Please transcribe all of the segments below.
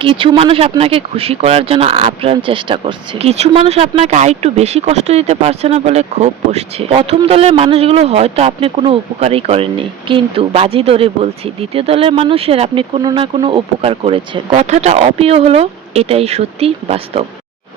কিছু মানুষ আপনাকে খুশি করার জন্য আপ্রাণ চেষ্টা করছে। কিছু মানুষ আপনাকে আর একটু বেশি কষ্ট দিতে পারছে না বলে ক্ষোভ বসছে প্রথম দলের মানুষগুলো হয়তো আপনি কোনো উপকারই করেননি। কিন্তু বাজি ধরে বলছি, দ্বিতীয় দলের মানুষের আপনি কোনো না কোনো উপকার করেছেন। কথাটা অপ্রিয় হলো, এটাই সত্যি বাস্তব।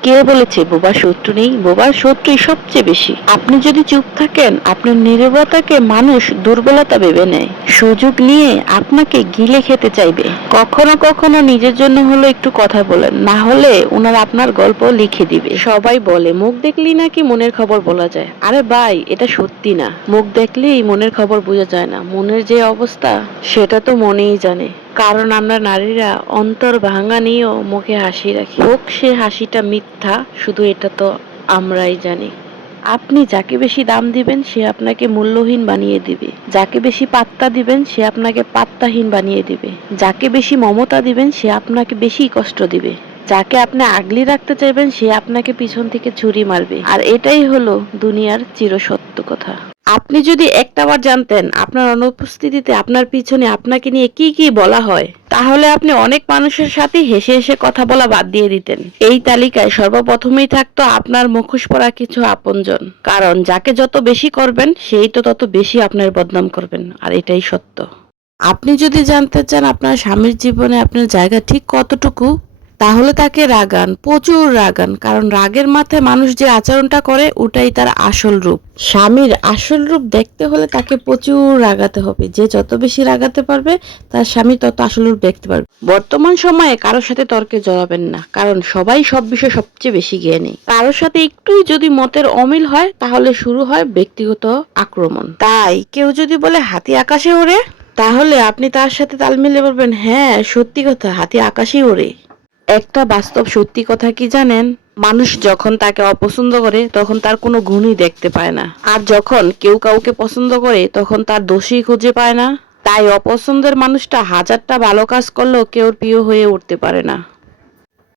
কে বলেছে বোবার শত্রু নেই? বোবার শত্রুই সবচেয়ে বেশি। আপনি যদি চুপ থাকেন, আপনার নীরবতাকে মানুষ দুর্বলতা ভেবে নেয়। সুযোগ নিয়ে আপনাকে গিলে খেতে চাইবে। কখনো কখনো নিজের জন্য হলো একটু কথা বলেন, না হলে ওনারা আপনার গল্প লিখে দিবে। সবাই বলে, মুখ দেখলেই নাকি মনের খবর বলা যায়? আরে ভাই, এটা সত্যি না। মুখ দেখলেই মনের খবর বোঝা যায় না। মনের যে অবস্থা, সেটা তো মনেই জানে। কারণ আমরা নারীরা অন্তর ভাঙা নিয়েও মুখে হাসি রাখি। হোক সে হাসিটা মিথ্যা, শুধু এটা তো আমরাই জানি। আপনি যাকে বেশি দাম দিবেন, সে আপনাকে মূল্যহীন বানিয়ে দিবে। যাকে বেশি পাত্তা দিবেন, সে আপনাকে পাত্তাহীন বানিয়ে দিবে। যাকে বেশি মমতা দিবেন, সে আপনাকে বেশি কষ্ট দিবে। যাকে আপনি আগলি রাখতে চাইবেন, সে আপনাকে পিছন থেকে ছুরি মারবে। আর এটাই হলো দুনিয়ার চিরসত্য কথা। আপনি যদি একটাবার জানতেন আপনার অনুপস্থিতিতে আপনার পিছনে আপনাকে নিয়ে কি কি বলা হয়, তাহলে আপনি অনেক মানুষের সাথে হেসে হেসে কথা বলা বাদ দিয়ে দিতেন। এই তালিকায় সর্বপ্রথমেই থাকতো আপনার মুখোশ পরা কিছু আপনজন, কারণ যাকে যত বেশি করবেন, সেই তো তত বেশি আপনার বদনাম করবেন, আর এটাই সত্য। আপনি যদি জানতে চান আপনার স্বামীর জীবনে আপনার জায়গা ঠিক কতটুকু তাহলে তাকে রাগান, প্রচুর রাগান, কারণ রাগের মাথায় মানুষ যে আচরণটা করে, ওটাই তার আসল রূপ। স্বামীর আসল রূপ দেখতে হলে তাকে প্রচুর রাগাতে হবে। যে যত বেশি রাগাতে পারবে, তার স্বামী তত আসল রূপ দেখতে পারবে। বর্তমান সময়ে কারোর সাথে তর্কে জড়াবেন না, কারণ সবাই সব বিষয়ে সবচেয়ে বেশি জ্ঞানী। কারোর সাথে একটুই যদি মতের অমিল হয়, তাহলে শুরু হয় ব্যক্তিগত আক্রমণ। তাই কেউ যদি বলে, হাতি আকাশে ওড়ে, তাহলে আপনি তার সাথে তাল মিলে বলবেন হ্যাঁ সত্যি কথা, হাতি আকাশেই ওড়ে। একটা বাস্তব সত্যি কথা কি জানেন? মানুষ যখন তাকে অপছন্দ করে, তখন তার কোনো গুণই দেখতে পায় না। আর যখন কেউ কাউকে পছন্দ করে, তখন তার দোষই খুঁজে পায় না। তাই অপছন্দের মানুষটা হাজারটা ভালো কাজ করলেও কেউ প্রিয় হয়ে উঠতে পারে না।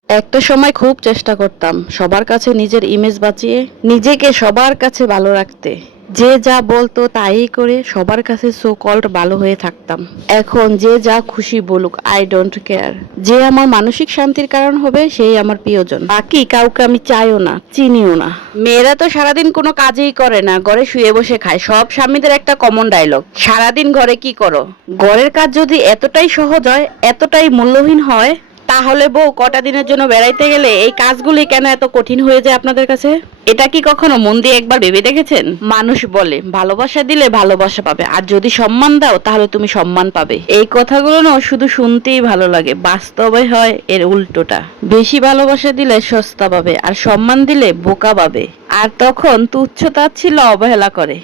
একটা সময় খুব চেষ্টা করতাম সবার কাছে নিজের ইমেজ বাঁচিয়ে, নিজেকে সবার কাছে ভালো রাখতে। যে যা বলতো তাই করে সবার কাছে সো কল্ড ভালো হয়ে থাকতাম। এখন যে যা খুশি বলুক আই ডোন্ট কেয়ার যে আমার মানসিক শান্তির কারণ হবে, সেই আমার প্রিয়জন। বাকি কাউকে আমি চাইও না, চিনিও না। মেয়েরা তো সারাদিন কোনো কাজই করে না, ঘরে শুয়ে বসে খায়। সব স্বামীদের একটা কমন ডায়লগ সারাদিন ঘরে কি করো? ঘরের কাজ যদি এতটাই সহজ হয়, এতটাই মূল্যহীন হয় তাহলে বউ কটা দিনের জন্য বেড়াইতে গেলে এই কাজগুলি কেন এত কঠিন হয়ে যায় আপনাদের কাছে? এটা কি কখনো মন দিয়ে একবার ভেবে দেখেছেন? মানুষ বলে, ভালোবাসা দিলে ভালোবাসা পাবে, আর যদি সম্মান দাও, তাহলে তুমি সম্মান পাবে। এই কথাগুলো না শুধু শুনতেই ভালো লাগে, বাস্তবে হয় এর উল্টোটা। বেশি ভালোবাসা দিলে সস্তা পাবে, আর সম্মান দিলে বোকা পাবে। আর তখন তুচ্ছ ছিল অবহেলা করে।